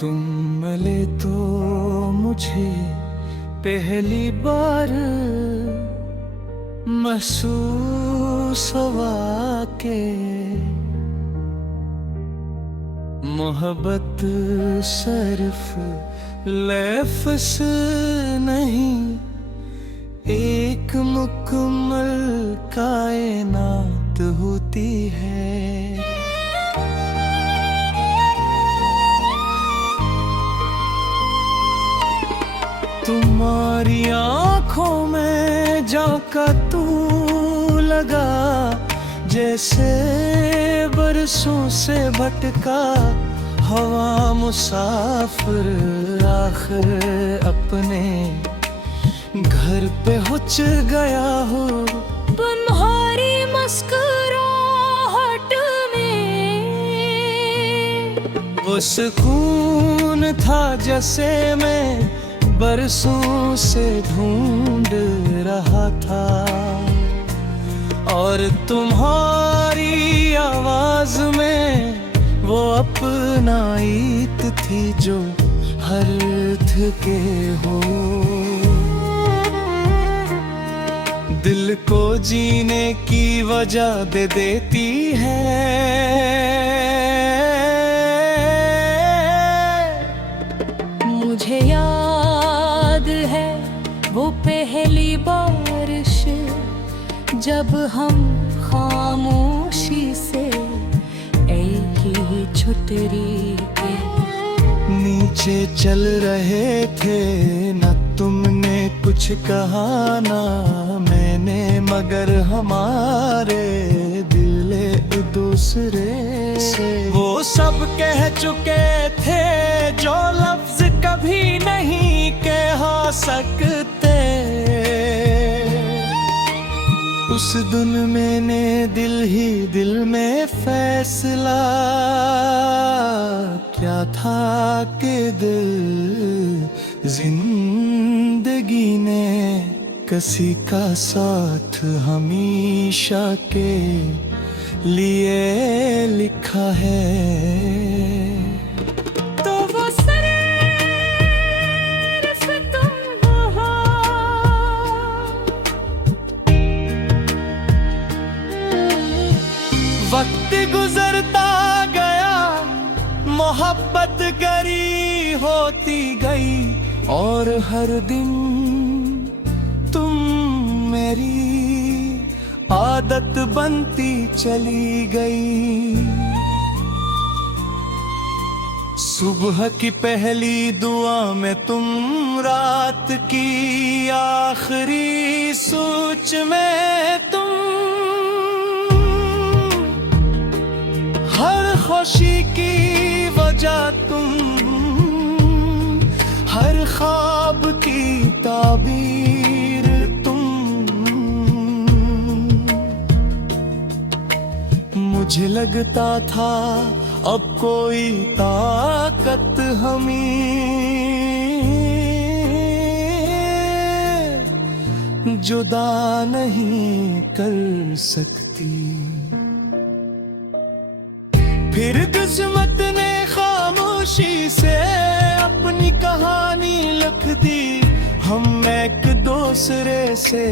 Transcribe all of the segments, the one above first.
तुम मिले तो मुझे पहली बार महसूस हुआ के मोहब्बत सिर्फ लफ्ज़ नहीं, एक मुकम्मल कायनात होती है। तुम्हारी आँखों में झांका तू लगा, जैसे बरसों से भटका हवा मुसाफिर आखिर अपने घर पे पहुंच गया हो। तुम्हारी मुस्कुराहट में वो सुकून था जैसे मैं बरसों से ढूंढ रहा था, और तुम्हारी आवाज में वो अपनाइत थी जो हर के हो। दिल को जीने की वजह दे देती है। मुझे याद है वो पहली बारिश, जब हम खामोशी से एक ही छुट्टी के नीचे चल रहे थे, न तुमने कुछ कहा ना मैंने, मगर हमारे दिल एक दूसरे से वो सब कह चुके थे जो लफ्ज कभी नहीं कह सकते। उस दिन मैंने दिल ही दिल में फैसला क्या था कि दिल जिंदगी ने किसी का साथ हमेशा के लिए लिखा है। तो वो सिर्फ तुम हो। वक्त गुजरता गया, मोहब्बत गरी होती गई, और हर दिन तुम मेरी आदत बनती चली गई। सुबह की पहली दुआ में तुम, रात की आखिरी सोच में तुम, हर खुशी की वजह तुम, हर ख्वाब की ताबीर तुम। मुझे लगता था अब कोई ताकत हमें जुदा नहीं कर सकती। फिर किस्मत ने खामोशी से अपनी कहानी लिख दी, हम एक दूसरे से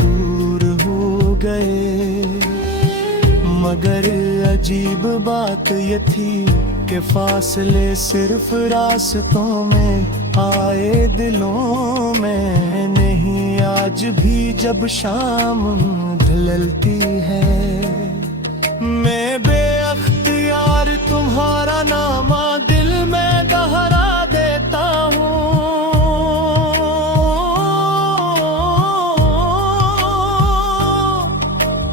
दूर हो गए। मगर अजीब बात ये थी कि फासले सिर्फ रास्तों में आए, दिलों में नहीं। आज भी जब शाम ढलती है, मैं बेअख्तियार तुम्हारा नामा दिल में गहरा देता हूँ।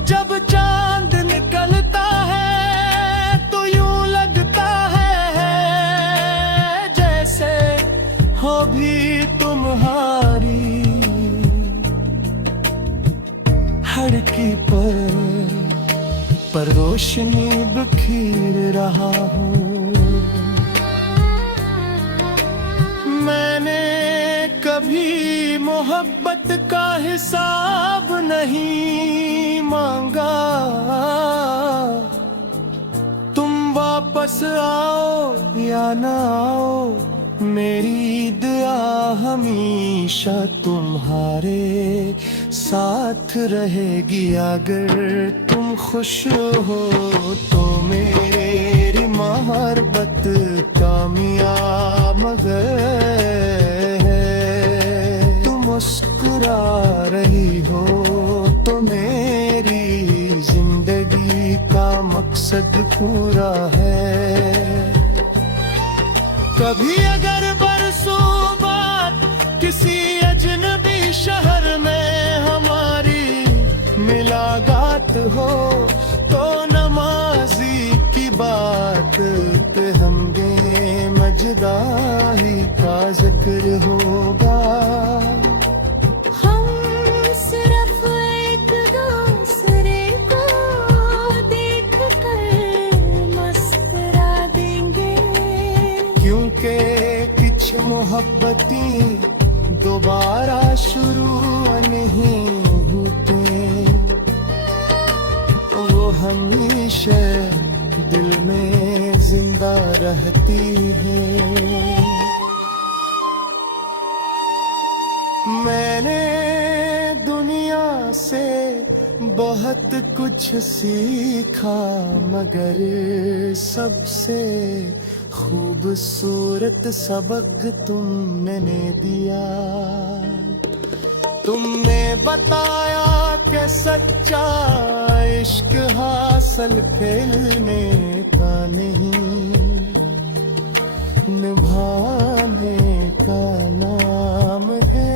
जब चांद निकलता है तो यूं लगता है जैसे हो भी तुम्हारी हड़की पर रोशनी बिखेर रहा हूँ। मैंने कभी मोहब्बत का हिसाब नहीं मांगा, तुम वापस वापस आओ या ना आओ, मेरी दुआ हमेशा तुम्हारे साथ रहेगी। अगर तुम खुश हो तो मेरी मोहब्बत कामयाब है। तुम मुस्कुरा रही हो तो मेरी जिंदगी का मकसद पूरा है। कभी अगर बरसों बाद किसी अजनबी शहर में हमारी मुलाकात हो, तो नमाजी की बात पे हमगे मजदाही का जिक्र होगा। हम सिर्फ एक दूसरे को देख कर मुस्कुरा देंगे, क्योंकि कुछ मोहब्बती दोबारा शुरू नहीं होते, वो हमेशा दिल में जिंदा रहती है। मैंने दुनिया से बहुत कुछ सीखा, मगर सबसे खूबसूरत सबक तुमने दिया। तुमने बताया कि सच्चा इश्क हासिल खेलने का नहीं, निभाने का नाम है।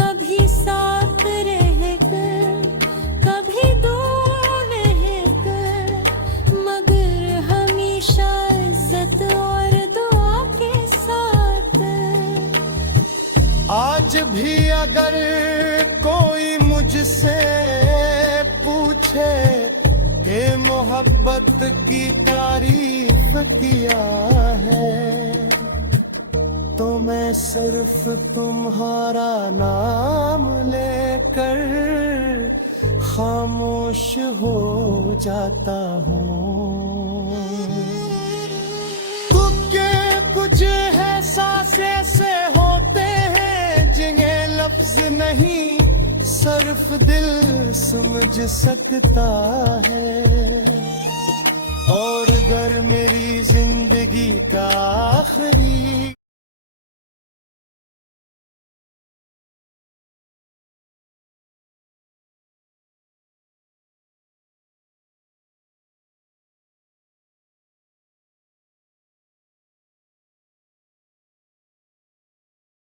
कभी साथ रहकर कभी दूर रहकर, मगर हमेशा इज्जत और दुआ के साथ। आज भी अगर कोई मुझसे पूछे कि मोहब्बत की तारीफ क्या है, तो मैं सिर्फ तुम्हारा नाम लेकर खामोश हो जाता हूँ। क्योंकि कुछ एहसास ऐसे होते हैं जिन्हें लफ्ज नहीं सिर्फ दिल समझ सकता है। और अगर मेरी जिंदगी का आखिरी